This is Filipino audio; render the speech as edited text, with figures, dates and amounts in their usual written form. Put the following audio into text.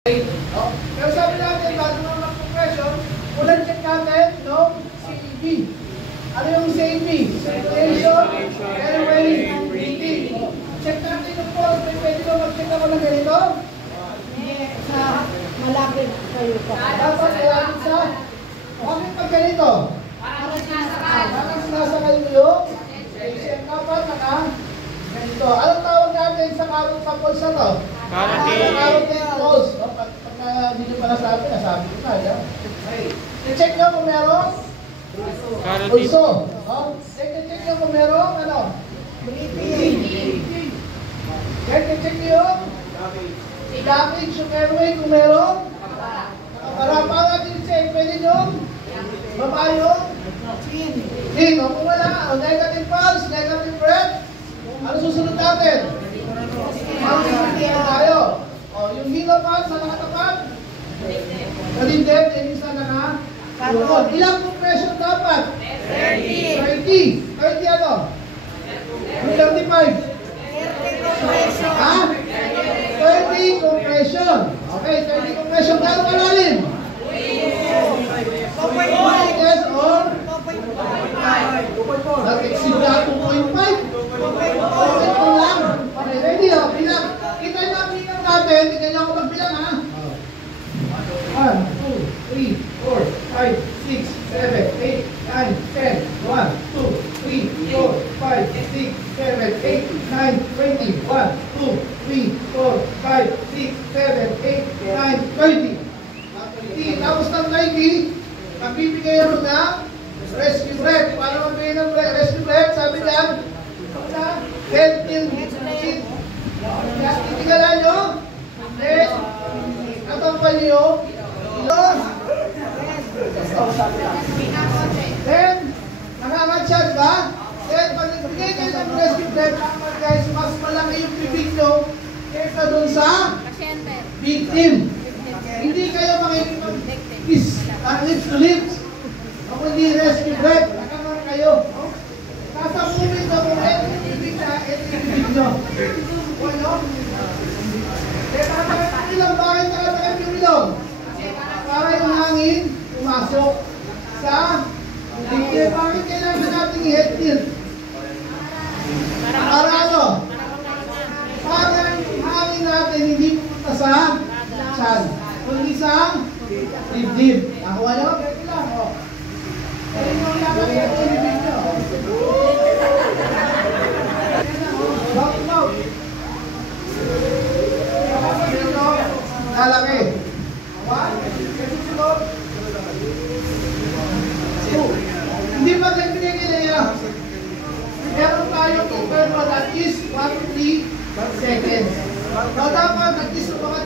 Oh. Pero sabi natin, bago naman mag-compression, unang check natin yung CEB. Ano yung CEB? Circulation, airway, breathing. Check natin yung pulse. Pwede ba mag-check ako ng ganito? Sa malapit kayo pa. Dapat malapit sa... Bakit pag ganito? Parang sinasakay mo yung patient. Dapat ganito. Anong tawag natin sa pulse na to? Carotid pulse. Pagka hindi nyo pa nasabi ko na. I-check nyo kung meron pulso. Check nyo kung meron breathing. Check nyo yung damage yung airway kung meron. Para natin check, pwede nyo baba yung chin. Kung wala, negative pulse, negative breath, ano susunod natin? Tayo. Yung hilo pa sa nakatapat. Kalindem, yung isa naka. Ilang compression dapat? 30. 30 ano? 35. 30 compression. Okay, 30 compression. Gano'ng kalalim? 2.5. Yes, or? 2.5. Nag-exceed na 2.5. Ito lang. Okay, ready o. Bilang. Kita yung bilang natin. Tignan niyo ako magbilang ha. 1, 2, 3, 4, 5, 6, 7, 8, 9, 10. 1, 2, 3, 4, 5, 6, 7, 8, 9, 20. 1, 2, 3, 4, 5, 6, 7, 8, 9, 20. Tapos ng 90, magbibigay ako ng rescue breath. Para magbigay ng rescue breath, sabi niyan, 10 till 15. Titigalan nyo. Then, katampal nyo. Then, nangangatsyad ba? Then, pag nagbigay kayo ng rescue breath, guys, mas malaki yung bibig nyo kaysa dun sa victim. Hindi kayo makikipag-kiss lips to lips. Kung hindi rescue breath, nakakaroon kayo. Nasa moment na kung ito yung bibig na, ito yung bibig nyo. Ano? Bakit nakatakan yung ilong? Para yung hangin pumasok sa bibig. Bakit kailangan natin i-head tilt? Para ano? Para yung hangin natin hindi pupunta sa tiyan. Kundi sa dibdib. Nakuha nyo? Pwede lang. Pwede nyo lang ito yung bibig nyo. Lalaki. 1. Hindi pa rin pinigilaya. Meron tayong interval at least 1 to 3 seconds. So dapat nag-kiss ng mga